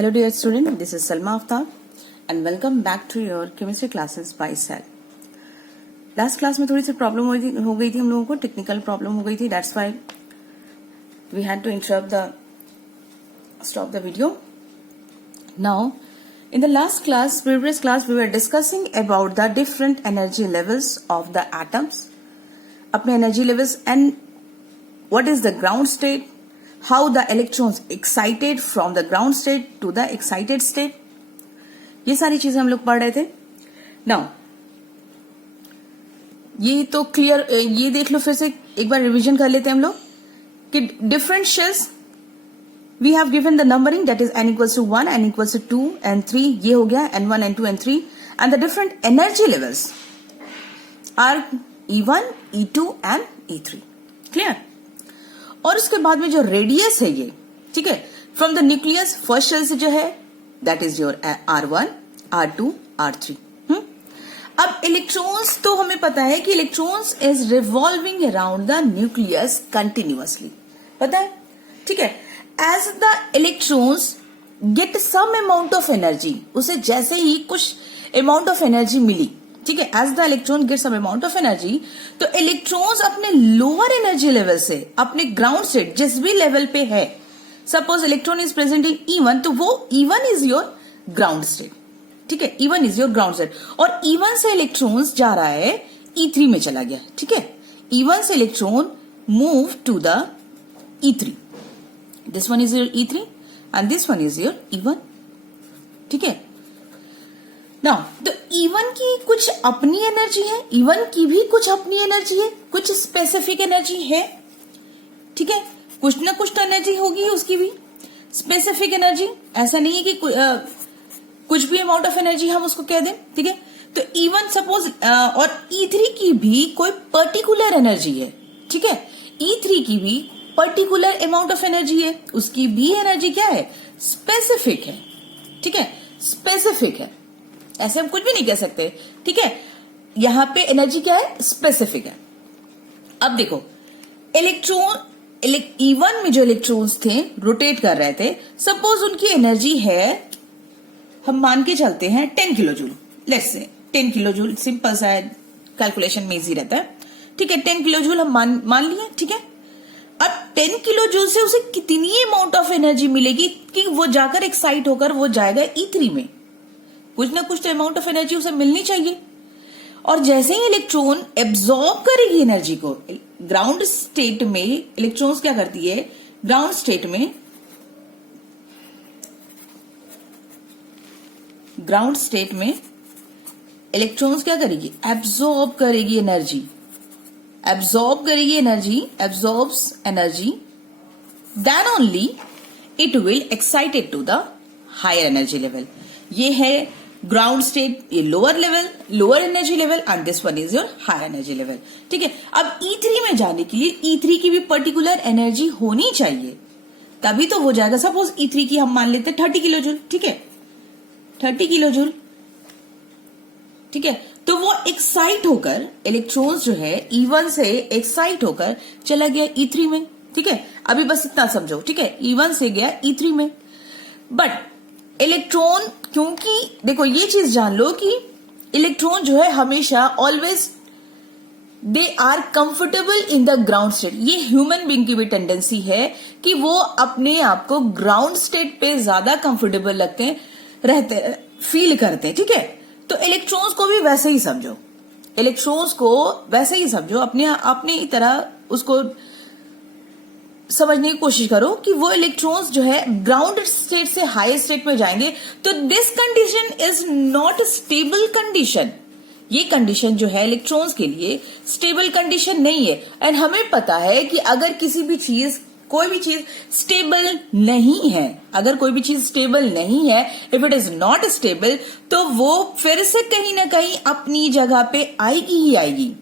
Hello dear student, this is Salma Aftab and welcome back to your chemistry classes by Cell. Last class में थोड़ी सी problem हो गई थी हम लोगों को, टेक्निकल प्रॉब्लम हो गई थी, that's why we had to stop the video. Now, in the last class, previous class, we were discussing about the different energy levels of the atoms, अपने energy levels and what is the ground state, how the electrons excited from the ground state to the excited state. ये सारी चीजें हम लोग पढ़ रहे थे. Now, ये तो क्लियर, ये देख लो फिर से एक बार रिवीजन कर लेते हैं हम लोग कि different shells we have given the numbering that is n equals to 1, n equals to 2 and 3, ये हो गया n1, n2 and 3 and the different energy levels are E1, E2 and E3. Clear? और उसके बाद में जो रेडियस है ये, ठीक है, from the nucleus first shell से जो है that is your R1, R2, R3. अब इलेक्ट्रॉन्स तो हमें पता है कि electrons is revolving around the nucleus continuously, पता है, ठीक है. As the electrons get some amount of energy, उसे जैसे ही कुछ अमाउंट ऑफ एनर्जी मिली, ठीक है, as the electron get some amount of energy, तो इलेक्ट्रॉन्स अपने लोअर एनर्जी लेवल से अपने ग्राउंड स्टेट जिस भी लेवल पे है, suppose electron is present in E1, तो वो E1 is your ground state, ठीक है, E1 is your ground state. और E1 से इलेक्ट्रॉन्स जा रहा है E3 में चला गया, ठीक है. E1 से electron move to the E3. This one is your E3 and this one is your E1, ठीक है. नाउ तो E1 की कुछ अपनी एनर्जी है, E1 की भी कुछ अपनी एनर्जी है, कुछ स्पेसिफिक एनर्जी है, ठीक है, कुछ ना कुछ तो एनर्जी होगी उसकी भी स्पेसिफिक एनर्जी. ऐसा नहीं है कि कुछ भी अमाउंट ऑफ एनर्जी हम उसको कह दें, ठीक है. तो E1 सपोज और E3 की भी कोई पर्टिकुलर एनर्जी है, ठीक है. E3 की भी पर्टिकुलर अमाउंट ऑफ एनर्जी है, उसकी भी एनर्जी क्या है, स्पेसिफिक है, ठीक है, स्पेसिफिक है. ऐसे हम कुछ भी नहीं कह सकते, ठीक है. यहां पे एनर्जी क्या है, स्पेसिफिक है. अब देखो इलेक्ट्रॉन E1 में जो इलेक्ट्रॉन्स थे रोटेट कर रहे थे, सपोज उनकी एनर्जी है, हम मान के चलते हैं 10 kilo joule, let's say 10 kilo joule, simple सा कैलकुलेशन में इजी रहता है, ठीक है. 10 किलो जूल हम मान लिए, ठीक है. अब 10 किलो जूल से उसे कितनी अमाउंट ऑफ एनर्जी मिलेगी कि वो जाकर एक्साइट होकर वो जाएगा E3 में. कुछ ना कुछ तो अमाउंट ऑफ एनर्जी उसे मिलनी चाहिए. और जैसे ही इलेक्ट्रॉन एब्जॉर्ब करेगी एनर्जी को, ग्राउंड स्टेट में इलेक्ट्रॉन्स क्या करती है, ग्राउंड स्टेट में इलेक्ट्रॉन्स क्या करेगी, एब्जॉर्ब करेगी energy, absorbs energy, then only it will excited to the higher energy level. ये है ग्राउंड स्टेट, ये lower energy level and this one is your higher energy level, ठीक है. अब E3 में जाने के लिए E3 की भी पर्टिकुलर एनर्जी होनी चाहिए, तभी तो हो जाएगा. सपोज E3 की हम मान लेते 30 किलो जूल, ठीक है, 30 किलो जूल, ठीक है. तो वो एक्साइट होकर इलेक्ट्रॉन्स जो है E1 से एक्साइट होकर चला गया E3 में, ठीक है. अभी बस इतना समझो, ठीक है, E1 से गया E3 में. बट इलेक्ट्रॉन, क्योंकि देखो ये चीज जान लो कि इलेक्ट्रॉन जो है हमेशा always they are comfortable in the ground state. ये ह्यूमन बीइंग की भी टेंडेंसी है कि वो अपने आप को ग्राउंड स्टेट पे ज्यादा कंफर्टेबल फील करते हैं, ठीक है. तो इलेक्ट्रॉन्स को भी वैसे ही समझो, अपनी तरह उसको समझने की कोशिश करो कि वो इलेक्ट्रॉन्स जो है ग्राउंड स्टेट से हायर स्टेट में जाएंगे, तो this condition is not stable condition. ये कंडीशन जो है इलेक्ट्रॉन्स के लिए स्टेबल कंडीशन नहीं है. एंड हमें पता है कि अगर कोई भी चीज स्टेबल नहीं है, if it is not stable, तो वो फिर से कहीं ना कहीं अपनी जगह पे आएगी ही आएगी,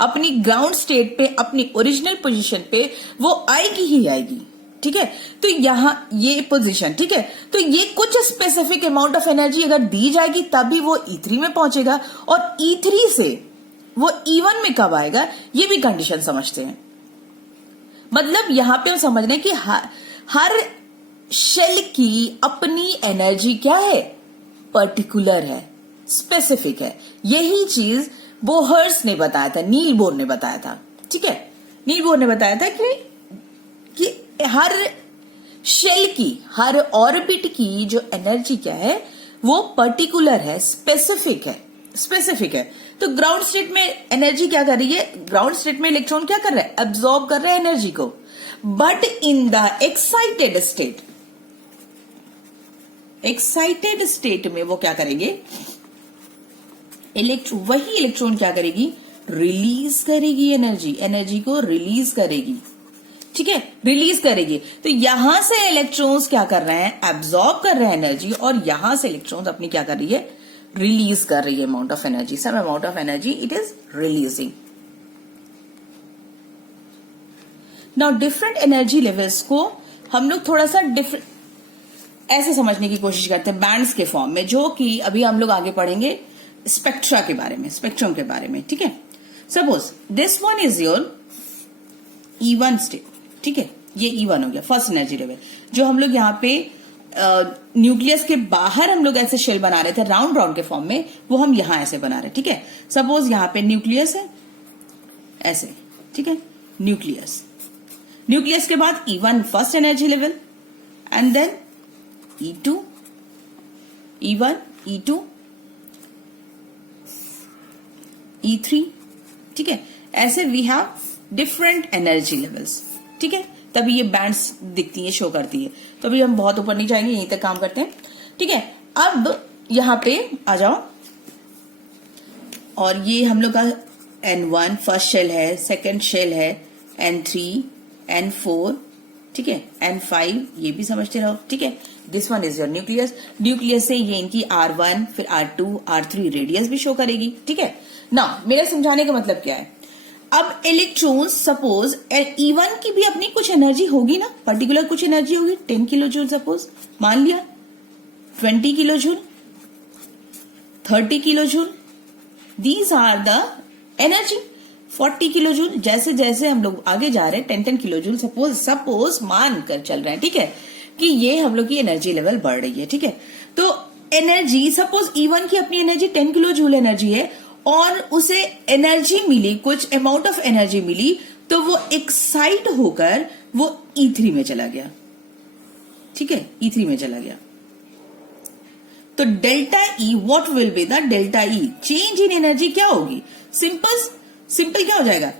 अपनी ग्राउंड स्टेट पे, अपनी ओरिजिनल पोजीशन पे वो आएगी ही आएगी, ठीक है. तो यहां ये पोजीशन, ठीक है, तो ये कुछ स्पेसिफिक अमाउंट ऑफ एनर्जी अगर दी जाएगी तभी वो E3 में पहुंचेगा, और E3 से वो E1 में कब आएगा, ये भी कंडीशन समझते हैं. मतलब यहां पे हम समझ रहे हैं कि हर शेल की अपनी एनर्जी क्या है, पर्टिकुलर है, स्पेसिफिक है। यही चीज बोहर्स ने बताया था, नील बोर ने बताया था, ठीक है। नील बोर ने बताया था कि हर शेल की, हर ऑर्बिट की जो एनर्जी क्या है वो पर्टिकुलर है, स्पेसिफिक है, स्पेसिफिक है। तो ग्राउंड स्टेट में एनर्जी क्या कर रही है, ग्राउंड स्टेट में इलेक्ट्रॉन क्या कर रहा है, एब्जॉर्ब कर रहा है एनर्जी को। But in the excited state, excited state में वो क्या करेंगे, वही इलेक्ट्रॉन क्या करेगी, रिलीज करेगी एनर्जी, एनर्जी को रिलीज करेगी, ठीक है, रिलीज करेगी। तो यहां से इलेक्ट्रॉन्स क्या कर रहे हैं, एब्जॉर्ब कर रहे हैं एनर्जी, और यहां से इलेक्ट्रॉन्स अपनी क्या कर रही है, रिलीज कर रही है amount of energy, some amount of energy it is releasing. Now different energy levels को हम लोग थोड़ा सा डिफरेंट ऐसे समझने की कोशिश करते हैं बैंड्स के फॉर्म में, जो कि अभी हम लोग आगे पढ़ेंगे स्पेक्ट्रा के बारे में, स्पेक्ट्रम के बारे में, ठीक है। Suppose this one is your E1 state, ठीक है, ये E1 हो गया फर्स्ट एनर्जी लेवल। जो हम लोग यहाँ पे न्यूक्लियस के बाहर हम लोग ऐसे शेल बना रहे थे राउंड राउंड के फॉर्म में, वो हम यहां ऐसे बना रहे, ठीक है। सपोज यहां पे न्यूक्लियस है ऐसे, ठीक है, न्यूक्लियस, न्यूक्लियस के बाद E1 first energy level, and then E2, E1, E2, E3, ठीक है। ऐसे we have different energy levels, ठीक है, तभी ये बैंड्स दिखती है, शो करती है। तो अभी हम बहुत ऊपर नहीं जाएंगे, यहीं तक काम करते हैं, ठीक है। अब यहां पे आ जाओ, और ये हम लोग का N1 फर्स्ट शेल है, सेकंड शेल है, N3, N4, ठीक है, N5, ये भी समझते रहो, ठीक है। This one is your nucleus, nucleus से ये इनकी R1, फिर R2, R3 रेडियस भी शो करेगी, ठीक है ना। मेरा समझाने का मतलब क्या है, अब इलेक्ट्रॉन सपोज E1 की भी अपनी कुछ एनर्जी होगी ना, पर्टिकुलर कुछ एनर्जी होगी, 10 किलो जूल सपोज मान लिया, 20 kilo joule, 30 kilo joule, these are the energy, 40 kilo joule, जैसे जैसे हम लोग आगे जा रहे हैं 10 किलो जूल सपोज मान कर चल रहे हैं, ठीक है, कि ये हम लोग की एनर्जी लेवल बढ़ रही है, ठीक है। तो एनर्जी सपोज E1 की अपनी एनर्जी 10 किलो जूल एनर्जी है, और उसे एनर्जी मिली, कुछ अमाउंट ऑफ एनर्जी मिली, तो वो एक्साइट होकर वो E3 में चला गया, ठीक है, E3 में चला गया। तो delta E, what will be the delta E, change in energy क्या होगी, सिंपल क्या हो जाएगा,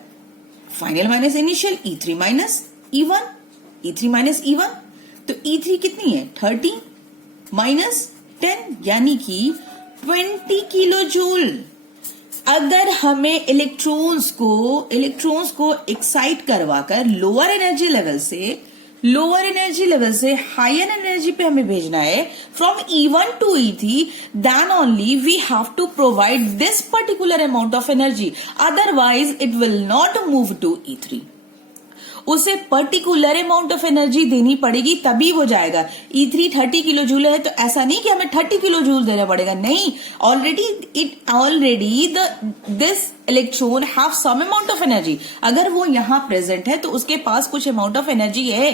final minus initial, E3 minus E1, E3 minus E1। तो E3 कितनी है, 30 माइनस 10 यानी कि 20 किलो जूल। अगर हमें इलेक्ट्रॉन्स को एक्साइट करवाकर लोअर एनर्जी लेवल से हायर एनर्जी पे हमें भेजना है, from E1 to E3, then only we have to provide this particular amount of energy, otherwise it will not move to E3। उसे पर्टिकुलर अमाउंट ऑफ एनर्जी देनी पड़ेगी तभी वो जाएगा। E3 30 किलो जूल है, तो ऐसा नहीं कि हमें 30 किलो जूल देना पड़ेगा, नहीं, already this electron have some amount of energy. अगर वो यहां प्रेजेंट है तो उसके पास कुछ अमाउंट ऑफ एनर्जी है,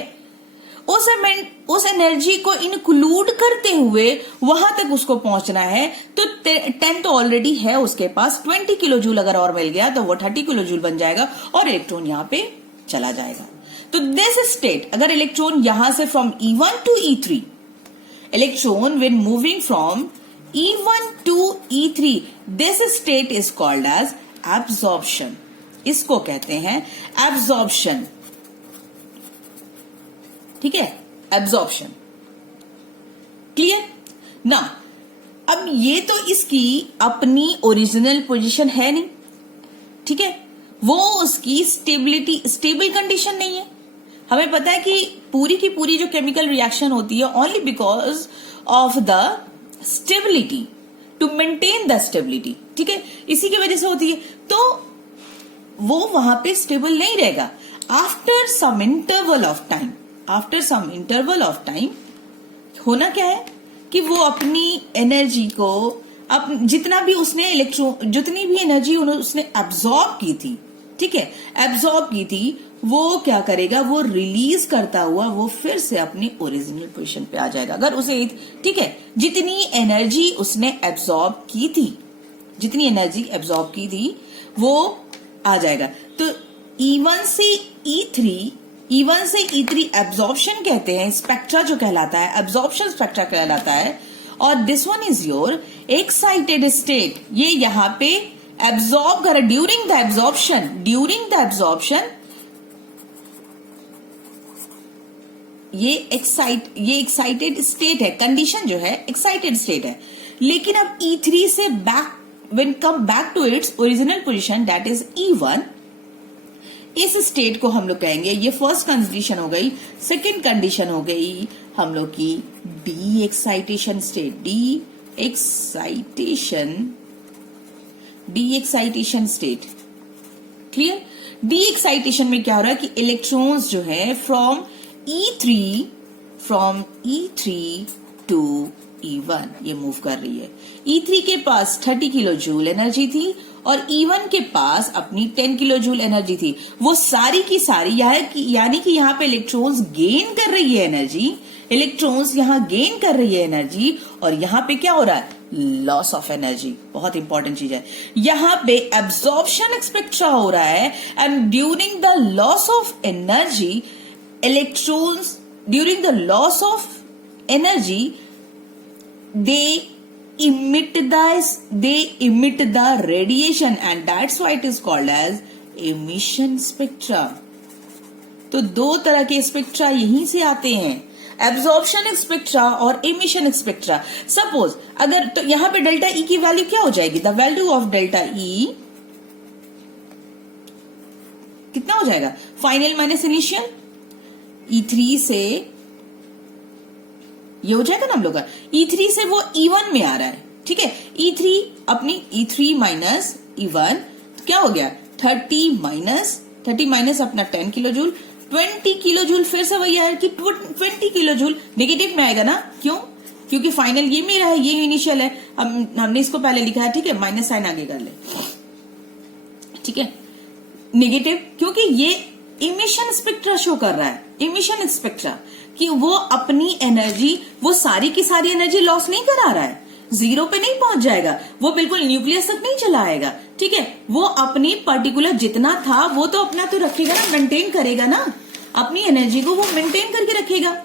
उस एनर्जी को इंक्लूड करते हुए वहां तक उसको पहुंचना है। तो 10 तो ऑलरेडी है उसके पास, 20 किलो जूल अगर और मिल गया तो वो 30 किलो जूल बन जाएगा, और इलेक्ट्रॉन यहां पे चला जाएगा। तो दिस स्टेट, अगर इलेक्ट्रॉन यहां से from E1 to E3, electron when moving from E1 to E3, this state is called as absorption. इसको कहते हैं एब्जॉर्प्शन, ठीक है, एब्जॉर्प्शन, क्लियर ना। अब ये तो इसकी अपनी ओरिजिनल पोजीशन है नहीं, ठीक है, वो उसकी स्टेबल कंडीशन नहीं है। हमें पता है कि पूरी की पूरी जो केमिकल रिएक्शन होती है only because of the stability, to maintain the stability, ठीक है, इसी की वजह से होती है। तो वो वहां पे स्टेबल नहीं रहेगा। After some interval of time होना क्या है कि वो अपनी एनर्जी को, जितना भी उसने जितनी भी एनर्जी उसने एब्जॉर्ब की थी, ठीक है, एब्जॉर्ब की थी, वो क्या करेगा, वो रिलीज करता हुआ वो फिर से अपनी ओरिजिनल पोजीशन पे आ जाएगा। अगर उसे, ठीक है, जितनी एनर्जी उसने एब्सॉर्ब की थी, जितनी एनर्जी एब्सॉर्ब की थी वो आ जाएगा। तो E1 से E3 एब्सॉर्प्शन कहते हैं, स्पेक्ट्रा जो कहलाता है, एब्सॉर्प्शन स्पेक्ट्रा कहलाता है। और this one is your excited state. ये यहां पे एब्सॉर्ब कर, ड्यूरिंग द एब्सॉर्प्शन ये एक्साइटेड स्टेट है, कंडीशन जो है एक्साइटेड स्टेट है। लेकिन अब E3 से when come back to its original position, that is E1, इस स्टेट को हम लोग कहेंगे, ये फर्स्ट कंडीशन हो गई। सेकेंड कंडीशन हो गई हम लोग की D excitation state. D excitation state, clear. D excitation में क्या हो रहा है कि इलेक्ट्रॉन्स जो है फ्रॉम E3 टू E1 ये मूव कर रही है। E3 के पास 30 किलो जूल एनर्जी थी और E1 के पास अपनी 10 किलो जूल एनर्जी थी। वो सारी की सारी यानी कि यहाँ पे इलेक्ट्रॉन्स गेन कर रही है एनर्जी, इलेक्ट्रॉन्स यहाँ गेन कर रही है एनर्जी, और यहाँ पे क्या हो रहा है, लॉस ऑफ एनर्जी। बहुत इंपॉर्टेंट चीज है, यहाँ पे एब्सॉर्प्शन स्पेक्ट्रा हो रहा है। And during the loss of energy, electrons during the loss of energy they emit the radiation, and that's why it is called as emission spectra। तो दो तरह के स्पेक्ट्रा यहीं से आते हैं, एब्सॉर्प्शन स्पेक्ट्रा और इमिशन स्पेक्ट्रा। सपोज अगर, तो यहां पे डेल्टा ई की वैल्यू क्या हो जाएगी, the value of delta E कितना हो जाएगा, फाइनल माइनस इनिशियल। E3 से ये हो जाएगा ना हम लोग का, E3 से वो E1 में आ रहा है, ठीक है। E3 माइनस E1 क्या हो गया, 30 माइनस अपना 10 किलो जूल, 20 किलो जूल। फिर से वही है कि 20 किलो जूल नेगेटिव में आएगा ना, क्यों, क्योंकि फाइनल ये मेरा है, ये इनिशियल है। हमने इसको पहले लिखा है, ठीक है, माइनस साइन आगे कर ले, ठीक है, नेगेटिव, क्योंकि ये इमिशन स्पेक्ट्रा शो कर रहा है, इमिशन स्पेक्ट्रा, कि वो अपनी एनर्जी, वो सारी की सारी एनर्जी लॉस नहीं करा रहा है, जीरो पे नहीं पहुंच जाएगा, वो बिल्कुल न्यूक्लियस तक नहीं चला आएगा, ठीक है। वो अपनी पर्टिकुलर जितना था वो तो अपना तो रखेगा ना, मेंटेन करेगा ना, अपनी एनर्जी को वो मेंटेन करके रखेगा,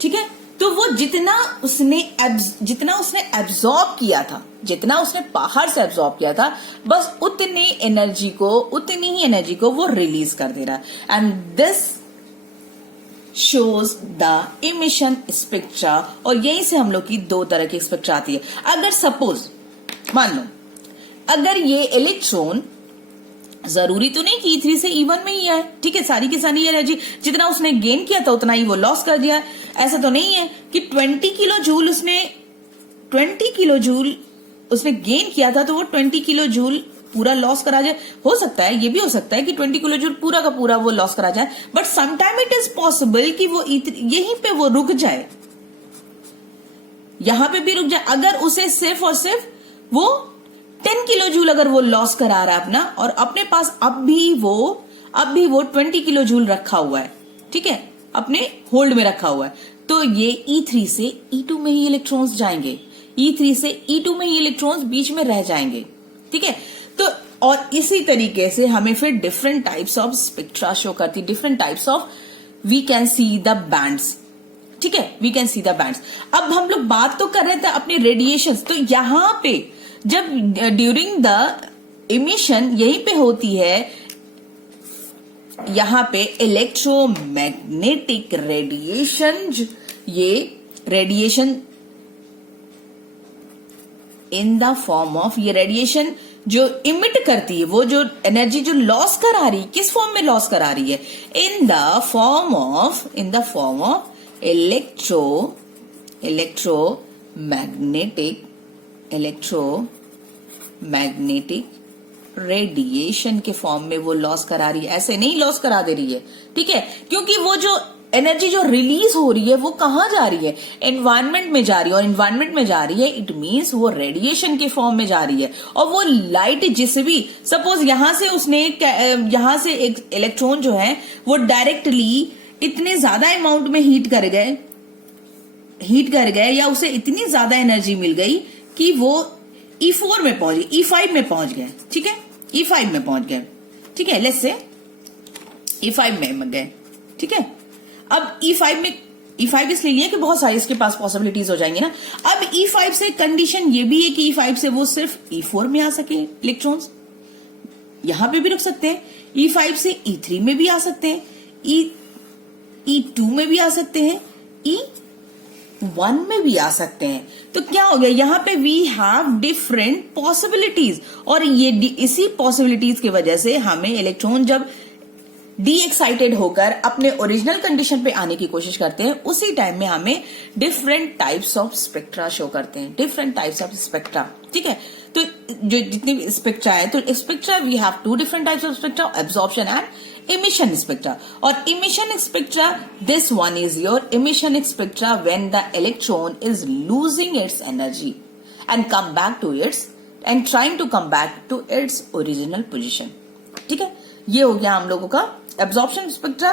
ठीक है। तो वो जितना उसने एब्सॉर्ब किया था, जितना उसने बाहर से एब्सॉर्ब किया था, बस उतनी ही एनर्जी को वो रिलीज कर दे रहा है। And this shows the emission spectra. और यहीं से हम लोग की दो तरह की स्पेक्ट्रा आती है। अगर सपोज मान लो, अगर ये इलेक्ट्रॉन, जरूरी तो नहीं कि E3 से E1 में ही है, ठीक है, सारी की सारी एनर्जी जितना उसने गेन किया था उतना ही वो लॉस कर दिया। ऐसा तो नहीं है कि 20 किलो जूल उसने गेन किया था तो वो 20 किलो जूल पूरा लॉस करा जाए। हो सकता है, ये भी हो सकता है कि 20 किलो जूल पूरा का पूरा वो लॉस करा जाए, but sometime it is possible कि वो यहीं पे वो रुक जाए, यहां पे भी रुक जाए। अगर उसे सिर्फ और सिर्फ वो 10 किलो जूल अगर वो लॉस करा रहा है अपना, और अपने पास अब भी वो 20 किलो जूल रखा हुआ है, ठीक है, अपने होल्ड में रखा हुआ है, तो ये E3 से E2 में ही इलेक्ट्रॉन्स जाएंगे, E3 से E2 में ही इलेक्ट्रॉन्स बीच में रह जाएंगे, ठीक है। तो और इसी तरीके से हमें फिर different types of spectra show करती, different types of, we can see the bands, ठीक है, we can see the bands. अब हम लोग बात तो कर रहे थे अपने रेडिएशन, तो यहां पे जब ड्यूरिंग द इमिशन यहीं पे होती है, यहां पे इलेक्ट्रोमैग्नेटिक रेडिएशन, ये radiation in the form of, ये रेडिएशन जो इमिट करती है, वो जो एनर्जी जो लॉस करा रही, किस फॉर्म में लॉस करा रही है, in the form of electromagnetic radiation के फॉर्म में वो लॉस करा रही है, ऐसे नहीं लॉस करा दे रही है, ठीक है, क्योंकि वो जो एनर्जी जो रिलीज हो रही है वो कहाँ जा रही है, एनवायरमेंट में जा रही है, और एनवायरमेंट में जा रही है इट मीन्स वो रेडिएशन के फॉर्म में जा रही है। और वो लाइट जिस भी, सपोज यहां से उसने यहां से एक इलेक्ट्रॉन जो है वो डायरेक्टली इतने ज्यादा अमाउंट में हीट कर गए या उसे इतनी ज्यादा एनर्जी मिल गई कि वो E4 में पहुंच गए, E5 में पहुंच गए, ठीक है, E5 में पहुंच गए, ठीक है, लेट्स से E5 में गए, ठीक है। अब E5 इसलिए लिया कि बहुत सारी इसके पास पॉसिबिलिटीज हो जाएंगी ना। अब E5 से कंडीशन ये भी है कि E5 से वो सिर्फ E4 में आ सके इलेक्ट्रॉन्स, यहां पे भी रुक सकते हैं। E5 से E3 में भी आ सकते हैं, E2 में भी आ सकते हैं, E1 में भी आ सकते हैं। तो क्या हो गया, यहां पे वी हैव डिफरेंट पॉसिबिलिटीज, और ये इसी पॉसिबिलिटीज की वजह से हमें इलेक्ट्रॉन जब डी एक्साइटेड होकर अपने ओरिजिनल कंडीशन पे आने की कोशिश करते हैं, उसी टाइम में हमें different types of spectra show करते हैं, डिफरेंट टाइप्स ऑफ स्पेक्ट्रा, ठीक है। तो जो जितनी भी स्पेक्ट्रा है, तो spectra we have two different types of spectra, absorption and emission spectra. और emission spectra, this one is your emission spectra when the electron is losing its energy and come back to its and trying to come back to its original position, ठीक है। ये हो गया हम लोगों का absorption spectra,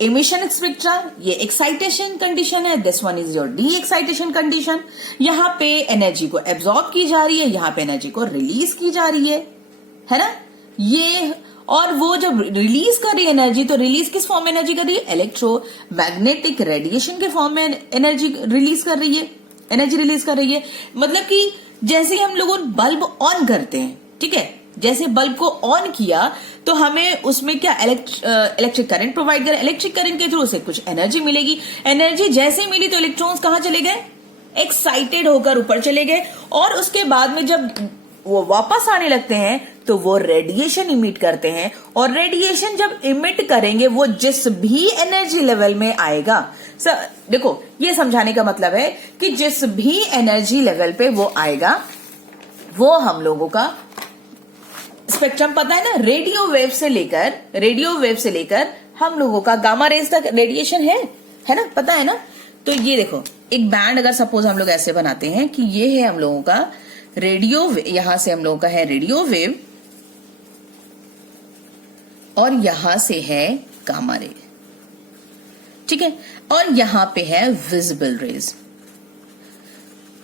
emission spectra, ये excitation condition है, this one is your de excitation condition. यहां पे एनर्जी को एब्जॉर्ब की जा रही है, यहां पे एनर्जी को रिलीज की जा रही है ना ये। और वो जब रिलीज कर रही है एनर्जी, तो रिलीज किस फॉर्म में एनर्जी कर रही है, इलेक्ट्रोमैग्नेटिक रेडिएशन के फॉर्म में एनर्जी रिलीज कर रही है। मतलब कि जैसे हम लोग बल्ब ऑन करते हैं, ठीक है, जैसे बल्ब को ऑन किया तो हमें उसमें क्या इलेक्ट्रिक करंट प्रोवाइड करें, इलेक्ट्रिक करंट के थ्रू से कुछ एनर्जी मिलेगी। एनर्जी जैसे मिली तो इलेक्ट्रॉन्स कहां चले गए, एक्साइटेड होकर ऊपर चले गए, और उसके बाद में जब वो वापस आने लगते हैं तो वो रेडिएशन इमिट करते हैं, और रेडिएशन जब इमिट करेंगे वो जिस भी एनर्जी लेवल में आएगा, देखो ये समझाने का मतलब है कि जिस भी एनर्जी लेवल पे वो आएगा वो हम लोगों का स्पेक्ट्रम पता है ना, रेडियो वेव से लेकर हम लोगों का गामा रेज तक रेडिएशन है ना, पता है ना। तो ये देखो, एक बैंड अगर सपोज हम लोग ऐसे बनाते हैं कि ये है हम लोगों का रेडियो, यहां से हम लोगों का है रेडियो वेव और यहां से है गामा रे, ठीक है, और यहां पे है विजिबल रेज।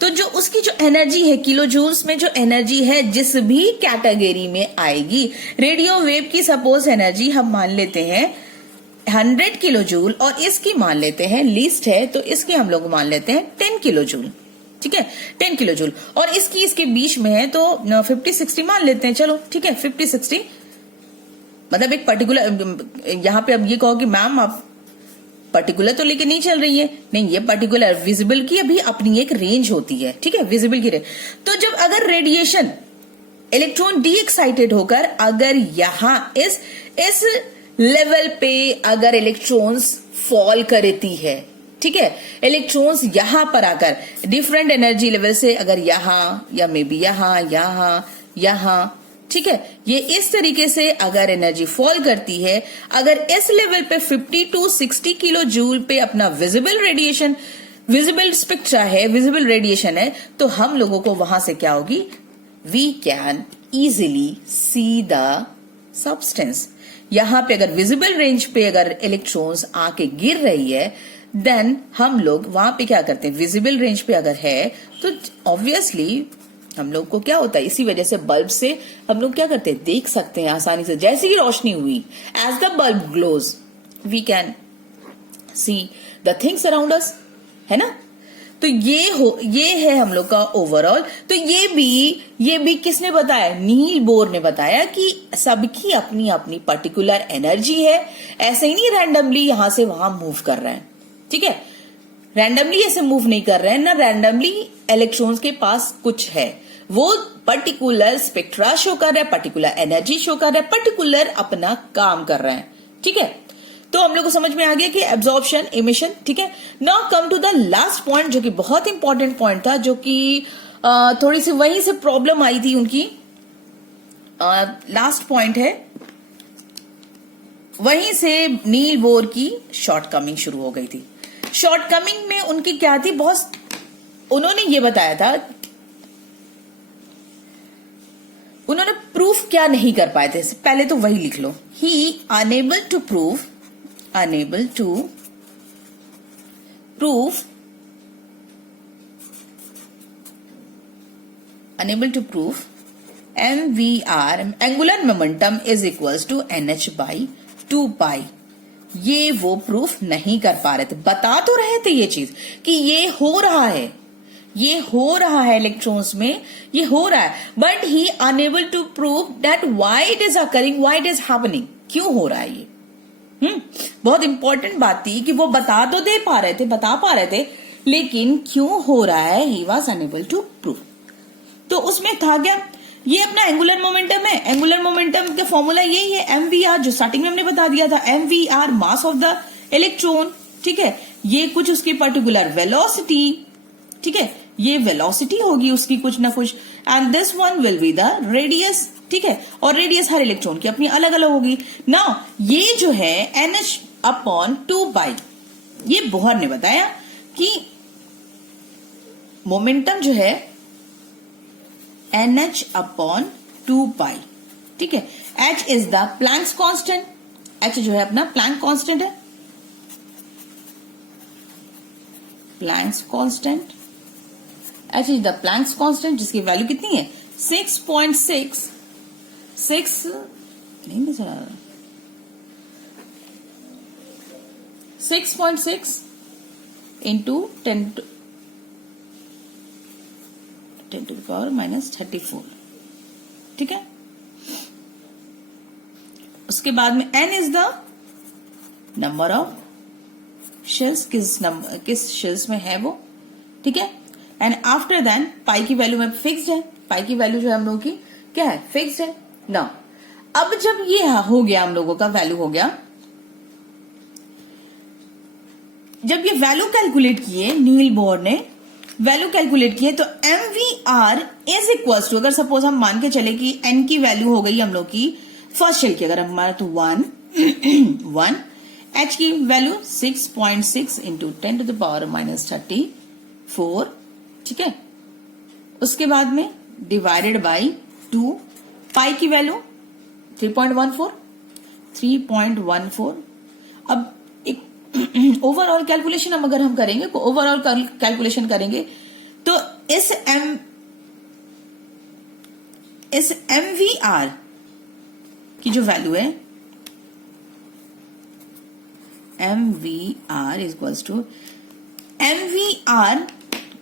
तो जो उसकी जो एनर्जी है, किलो जूल्स में जो एनर्जी है जिस भी कैटेगरी में आएगी, रेडियो वेव की सपोज एनर्जी हम मान लेते हैं 100 किलो जूल, और इसकी मान लेते हैं लीस्ट है तो इसकी हम लोग मान लेते हैं 10 किलो जूल, ठीक है, 10 किलो जूल, और इसके बीच में है तो 50-60 मान लेते हैं, चलो ठीक है, 50-60 मतलब एक पर्टिकुलर, यहां पे अब ये कहो कि मैम आप पर्टिकुलर तो लेके नहीं चल रही है, नहीं, ये पर्टिकुलर विजिबल की अभी अपनी एक रेंज होती है, ठीक है, विजिबल की रेंज। तो जब अगर रेडिएशन इलेक्ट्रॉन डी एक्साइटेड होकर अगर यहां इस लेवल पे अगर इलेक्ट्रॉन्स फॉल करती है, ठीक है, इलेक्ट्रॉन्स यहां पर आकर डिफरेंट एनर्जी लेवल से अगर यहां या मे बी यहां, ठीक है, ये इस तरीके से अगर एनर्जी फॉल करती है, अगर इस लेवल पे 50-60 किलो जूल पे अपना विजिबल स्पेक्ट्रा है, विजिबल रेडिएशन है, तो हम लोगों को वहां से क्या होगी, we can easily see the substance. यहां पे अगर विजिबल रेंज पे अगर इलेक्ट्रॉन्स आके गिर रही है, देन हम लोग वहां पे क्या करते हैं, विजिबल रेंज पे अगर है तो ऑब्वियसली हम लोग को क्या होता है, इसी वजह से बल्ब से हम लोग क्या करते हैं, देख सकते हैं आसानी से, जैसे ही रोशनी हुई, as the bulb glows we can see the things around us, है ना। तो ये है हम लोग का ओवरऑल। तो ये भी किसने बताया, नील बोर ने बताया कि सबकी अपनी अपनी पर्टिकुलर एनर्जी है, ऐसे ही नहीं रैंडमली यहां से वहां मूव कर रहे हैं, ठीक है, रैंडमली ऐसे मूव नहीं कर रहे हैं ना, रैंडमली इलेक्ट्रॉन्स के पास कुछ है, वो पर्टिकुलर स्पेक्ट्रा शो कर रहा है, पर्टिकुलर एनर्जी शो कर रहा है, पर्टिकुलर अपना काम कर रहे हैं, ठीक है। तो हम लोग को समझ में आ गया कि एब्जॉर्प्शन, इमिशन, ठीक है। Now come to the last point, जो कि बहुत इंपॉर्टेंट पॉइंट था, जो कि थोड़ी सी वहीं से प्रॉब्लम आई थी उनकी। लास्ट पॉइंट है वहीं से नील बोर की शॉर्टकमिंग शुरू हो गई थी। शॉर्टकमिंग में उनकी क्या थी, बहुत उन्होंने ये बताया था, उन्होंने प्रूफ क्या नहीं कर पाए थे, पहले तो वही लिख लो। He unable to prove MVR angular momentum is equals to NH by 2 pi. ये वो प्रूफ नहीं कर पा रहे थे, बता तो रहे थे ये चीज कि ये हो रहा है इलेक्ट्रॉन्स में, ये हो रहा है, but he unable to prove that why it is occurring, why it is happening, क्यों हो रहा है ये। बहुत इंपॉर्टेंट बात थी कि वो बता पा रहे थे, लेकिन क्यों हो रहा है, he was unable to prove. तो उसमें था क्या, ये अपना एंगुलर मोमेंटम है, एंगुलर मोमेंटम का फॉर्मूला यही है MVR, जो स्टार्टिंग में हमने बता दिया था, MVR mass of the electron, ठीक है। ये कुछ उसकी पर्टिकुलर वेलोसिटी, ठीक है, ये वेलोसिटी होगी उसकी कुछ ना कुछ, and this one will be the radius, ठीक है। और रेडियस हर इलेक्ट्रॉन की अपनी अलग अलग होगी ना। ये जो है NH अपॉन 2 पाई, ये बोहर ने बताया कि मोमेंटम जो है NH अपॉन 2 पाई, ठीक है। H is the Planck's constant, H जो है अपना प्लैंक कांस्टेंट है, Planck's constant, H is the Planck's constant, जिसकी वैल्यू कितनी है 6.6 नहीं बचा 6.6 इंटू 10 टू द पावर -34, ठीक है। उसके बाद में n is the number of shells, किस शेल्स में है वो, ठीक है। एंड आफ्टर देन पाई की वैल्यू में फिक्स्ड है, पाई की वैल्यू जो है हम लोगों की क्या है, फिक्स्ड है ना। अब जब ये हो गया, हम लोगों का वैल्यू हो गया, जब ये वैल्यू कैलकुलेट किए, नील बोर ने वैल्यू कैलकुलेट किए, तो MVR इज इक्वल टू, अगर सपोज हम मान के चले कि n की वैल्यू हो गई हम लोग की फर्स्ट शेल की, अगर हमारा तो 1 H की value 6.6 into 10 to the power -34, ठीक है। उसके बाद में डिवाइडेड बाई 2, पाई की वैल्यू 3.14। अब एक ओवरऑल कैलकुलेशन अगर हम करेंगे, ओवरऑल कैलकुलेशन करेंगे, तो इस MVR की जो वैल्यू है, MVR इक्वल्स टू, MVR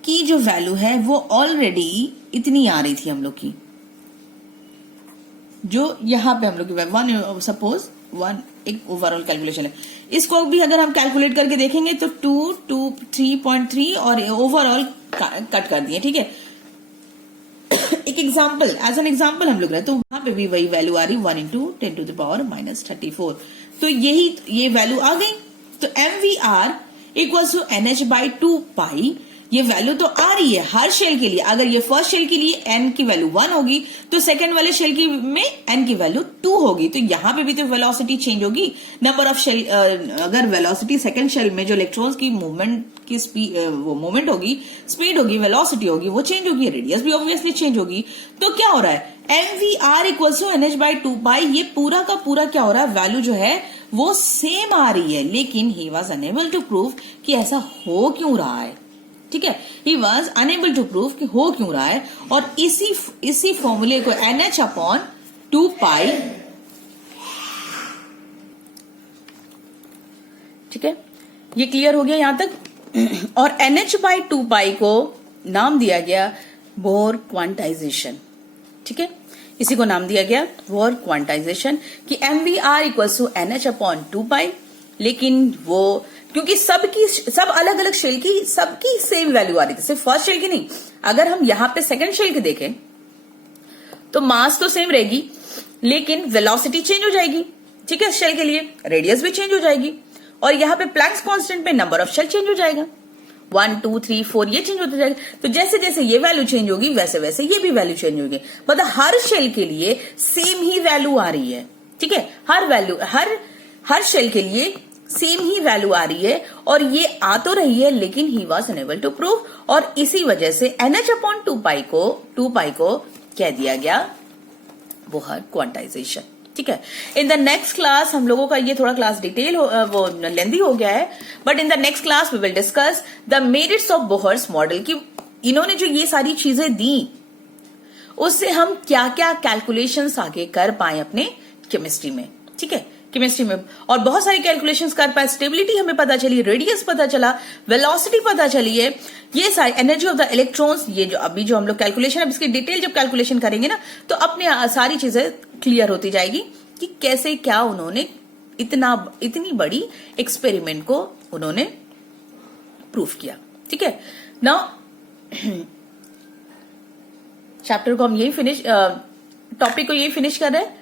की जो वैल्यू है वो ऑलरेडी इतनी आ रही थी हम लोग की, जो यहां पे हम लोग की 1 सपोज 1 एक ओवरऑल कैलकुलेशन है, इसको भी अगर हम कैलकुलेट करके देखेंगे तो 3.3 और ओवरऑल कट कर दिए, ठीक है। एक एग्जांपल, एज एन एग्जांपल हम लोग रहे, तो वहां पे भी वही वैल्यू आ रही 1 इंटू 10 टू द पावर -34, तो ये वैल्यू आ गई। तो MVR equals to NH by 2 pi, ये वैल्यू तो आ रही है हर शेल के लिए। अगर ये फर्स्ट शेल के लिए n की वैल्यू 1 होगी, तो सेकंड वाले शेल की में n की वैल्यू 2 होगी, तो यहां पे भी तो वेलोसिटी चेंज होगी, नंबर ऑफ शेल। अगर वेलोसिटी सेकंड शेल में जो इलेक्ट्रॉन्स की मूवमेंट की वो मूवमेंट होगी, स्पीड होगी, वेलोसिटी होगी, वो चेंज होगी, रेडियस भी ऑब्वियसली चेंज होगी। तो क्या हो रहा है, MVR equals to NH by 2 pi, ये पूरा का पूरा क्या हो रहा है, वैल्यू जो है वो सेम आ रही है, लेकिन he was unable to prove कि ऐसा हो क्यों रहा है, ठीक है। He was unable to prove कि हो क्यों रहा है, और इसी फॉर्मूले को NH अपॉन 2 पाई, ठीक है, ये क्लियर हो गया यहां तक। और NH बाई 2 पाई को नाम दिया गया बोर क्वांटाइजेशन, ठीक है, इसी को नाम दिया गया बोर क्वांटाइजेशन, कि MVR equals to NH upon 2 pi, लेकिन वो क्योंकि सब अलग अलग शेल की सबकी सेम वैल्यू आ रही थी, सिर्फ फर्स्ट शेल की नहीं। अगर हम यहां पे सेकंड शेल की देखें तो मास तो सेम रहेगी, लेकिन वेलोसिटी चेंज हो जाएगी, ठीक है, शेल के लिए रेडियस भी चेंज हो जाएगी, और यहाँ पे प्लैंक्स कांस्टेंट पे नंबर ऑफ शेल चेंज हो जाएगा, 1 2 3 4 ये चेंज होता जाएगा। तो जैसे जैसे ये वैल्यू चेंज होगी, वैसे वैसे ये भी वैल्यू चेंज होगी, मतलब हर शेल के लिए सेम ही वैल्यू आ रही है, ठीक है। हर हर शेल के लिए सेम ही वैल्यू आ रही है और ये आ तो रही है लेकिन he was unable to prove, और इसी वजह से NH/2 को कह दिया गया बोहर क्वांटाइजेशन। ठीक है, इन द नेक्स्ट क्लास हम लोगों का ये थोड़ा क्लास डिटेल वो लेंदी हो गया है, but in the next class we will discuss the merits of Bohr's model की इन्होंने जो ये सारी चीजें दी उससे हम क्या क्या कैलकुलेशंस आगे कर पाए अपने केमिस्ट्री में। ठीक है, केमिस्ट्री में और बहुत सारी कैलकुलेशंस कर पाए, स्टेबिलिटी हमें पता चली, रेडियस पता चला, वेलोसिटी पता चली है, ये सारी एनर्जी ऑफ द इलेक्ट्रॉन्स, ये जो अभी जो हम लोग कैलकुलेशन अब इसकी डिटेल जब कैलकुलेशन करेंगे ना तो अपने सारी चीजें क्लियर होती जाएगी कि कैसे क्या उन्होंने इतनी बड़ी एक्सपेरिमेंट को उन्होंने प्रूफ किया। ठीक है, नाउ चैप्टर को हम यही फिनिश टॉपिक को यही फिनिश कर रहे हैं,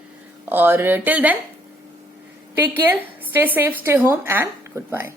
और till then take care, stay safe, stay home and good bye.